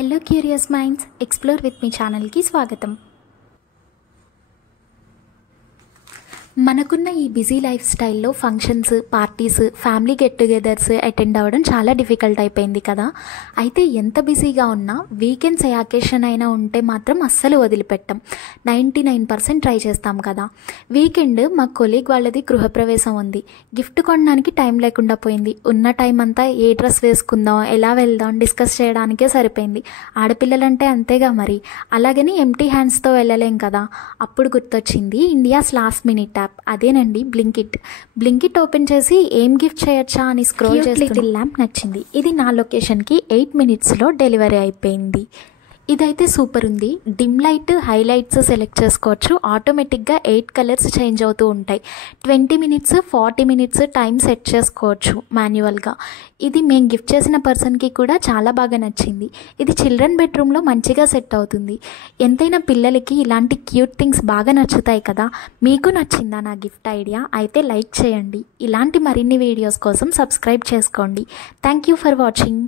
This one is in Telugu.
Hello curious minds explore with me ఛానల్కి స్వాగతం. మనకున్న ఈ బిజీ లైఫ్ స్టైల్లో functions, parties, family get togethers attend అవ్వడం చాలా డిఫికల్ట్ అయిపోయింది కదా. అయితే ఎంత బిజీగా ఉన్నా వీకెండ్స్ ఏ అకేషన్ అయినా ఉంటే మాత్రం అస్సలు వదిలిపెట్టాం. 99% ట్రై చేస్తాం కదా. వీకెండ్ మా కొలీగ్ వాళ్ళది గృహప్రవేశం ఉంది. గిఫ్ట్ కొనడానికి టైం లేకుండా పోయింది. ఉన్న టైం అంతా ఏ డ్రెస్ వేసుకుందాం, ఎలా వెళ్దాం డిస్కస్ చేయడానికే సరిపోయింది. ఆడపిల్లలంటే అంతేగా మరి. అలాగని ఎంటీ హ్యాండ్స్తో వెళ్ళలేం కదా. అప్పుడు గుర్తొచ్చింది ఇండియాస్ లాస్ట్ మినిట్ యాప్, అదేనండి బ్లింకిట్ ఓపెన్ చేసి ఏం గిఫ్ట్ చేయొచ్చా అని స్క్రోల్ చేసి లిటిల్ ల్యాంప్ నచ్చింది. ఇది నా లొకేషన్కి 8 minutesలో డెలివరీ అయిపోయింది. ఇదైతే సూపర్ ఉంది. డిమ్ లైట్, హైలైట్స్ సెలెక్ట్ చేసుకోవచ్చు. ఆటోమేటిక్గా 8 కలర్స్ చేంజ్ అవుతూ ఉంటాయి. 20 minutes, 40 minutes టైం సెట్ చేసుకోవచ్చు మాన్యువల్గా. ఇది మేము గిఫ్ట్ చేసిన పర్సన్కి కూడా చాలా బాగా నచ్చింది. ఇది చిల్డ్రన్ బెడ్రూమ్లో మంచిగా సెట్ అవుతుంది. ఎంతైనా పిల్లలకి ఇలాంటి క్యూట్ థింగ్స్ బాగా నచ్చుతాయి కదా. మీకు నచ్చిందా నా గిఫ్ట్ ఐడియా? అయితే లైక్ చేయండి. ఇలాంటి మరిన్ని వీడియోస్ కోసం సబ్స్క్రైబ్ చేసుకోండి. Thank you for watching.